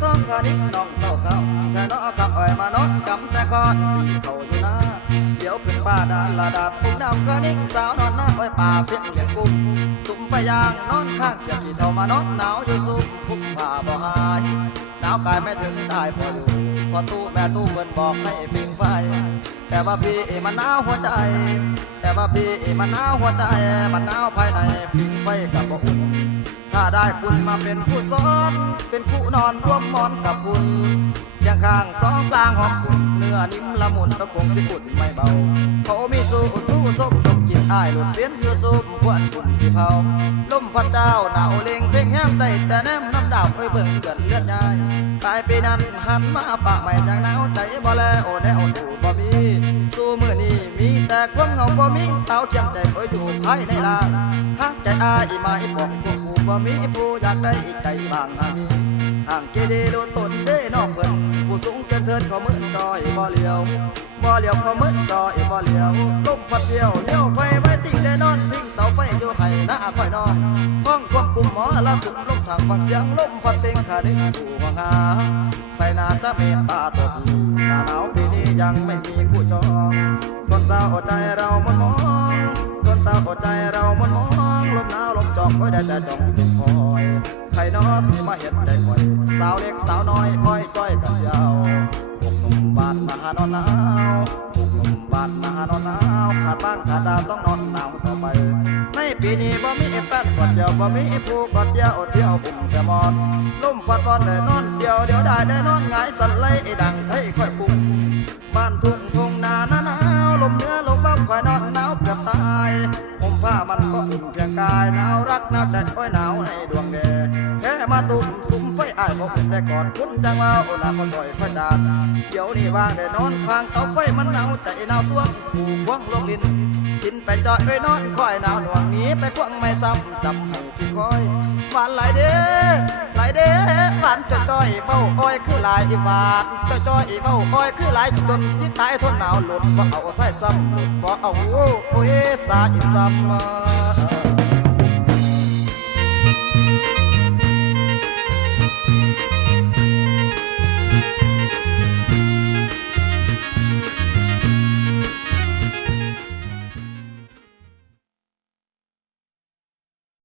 คานิ่งน้องเศร้าเขาแท่นอขับอ่อยมานอนกำแต่คอนที่เขาอยู่นะเดี๋ยวขึ้นบ้าดานระดับพุ่งดำคานิ่งสาวนอนน้าอ้อยป่าเฟี้ยงอย่างกุ้มสุ่มไปยางนอนข้างเกียบที่เท่ามานอนหนาวอยู่ซุ่มคุ้มผ้าบ่หายหนาวกายไม่ถึงได้พออยู่ พอตู้แม่ตู้เบิ่นบอกให้ปิงไฟ แต่ว่าพี่มันหนาวหัวใจ แต่ว่าพี่มันหนาวหัวใจ มันหนาวภายในพิงไฟกับบ่อุ่นถ้าได้คุณมาเป็นผู้สอน เป็นผู้นอนร่วมหมอนกับคุณเคียงข้างสองกลางหองคุณ เนื้อนิ่มละมุนก็คงสิอุ่นไม่เบา เขามีสู้สู้ส้มต้ อ้ายหลุดเลี้ยนอยู่ซุ่มควนคุณที่เผาลมพัดเจ้าหนาวเลงเพ่งแย้มได้แต่แนมน้ำดาวไปเบิ่งเกิดเลือดยายกลายปีนั้นหันมาปะไม่จังหนาวใจบ่แลโอแนวสู้บ่มี สู้มือนี้มีแต่ความเงาบ่มีสาวเจียมใจคอยอยู่ภายในลางทางใจอายมาอีบอกพวกกูบ่มีผู้อยากได้ใจบางหามีห่างเกเดโดตนเด้นองเพิ่นผู้สูง เกินเทินเขามือนจอยบ่เลียวบ่เลียวเขามือนจอยบ่เลียวลมพัดเดียวเลี้ยวไปไว้ติ่งได้นอนพิงเตาไฟอยู่ให้หน้าคอยนอนห้องควบคุมหมอละสุดลมทางฟังเสียงลมพัดเต็งขาดึงสู่ห้องหาไฟนาตาเมตตาตัวดีหน้าหนาวปีนี้ยังไม่มีคู่จองคนสาวใจเรามันมองคนสาวใจเรามันมองลมหนาวลมจอกไว้ได้แต่จ้องอยู่คอยใครน้อสิมาเห็นใจคอยสาวเล็กสาวน้อยอ้อยานมหนอนหนาวพวกหนุ่มบ้านมาหนอนหนาวขาดบ้างขาดดาวต้องนอนหนาวต่อไป ในปีนี้บ่มีแฟนกอดเดียวบ่มีผู้กอดเดียวเที่ยวบุ่มแต่มอนลุ่มพัดบอลได้นอนเดียวเดี๋ยวได้ได้นอนหงายสันไหลดังใช้ค่อยปุ่มบ้านทุ่งทุ่งนาหนาวลมเหนื้อลมเบาคอยนอนหนาวเกือบตายผมผ้ามันก็อุ่นเพียงกายหนาวรักหนาวใจคอยหนาวให้ดวงแดแค่มาตุ่มสุม ไอ้ายบอกเป็นได้กอดคุณจังว่าโอนาคนถอยค่อยจานเดี๋ยวนี้ว่างได้นอนข้างเตาไฟมันหนาวใจหนาวสวงผูกควงลงดินกินไปจอดไปนอนคอยหนาวหน่วงนี้ไปควงไม่ซ้ำจำห้พี่คอยหวานหลายเด้หลายเด้หวานจะจ้อยเบ้าอ้อยคือหลายหวานจะจ้อยเบ้าอ้อยคือหลายจนสิตายทนหนาวหลุดบ่เอาใส่ซ้ำหลุดบ่เอาโอ้ยสาอีซ้ำ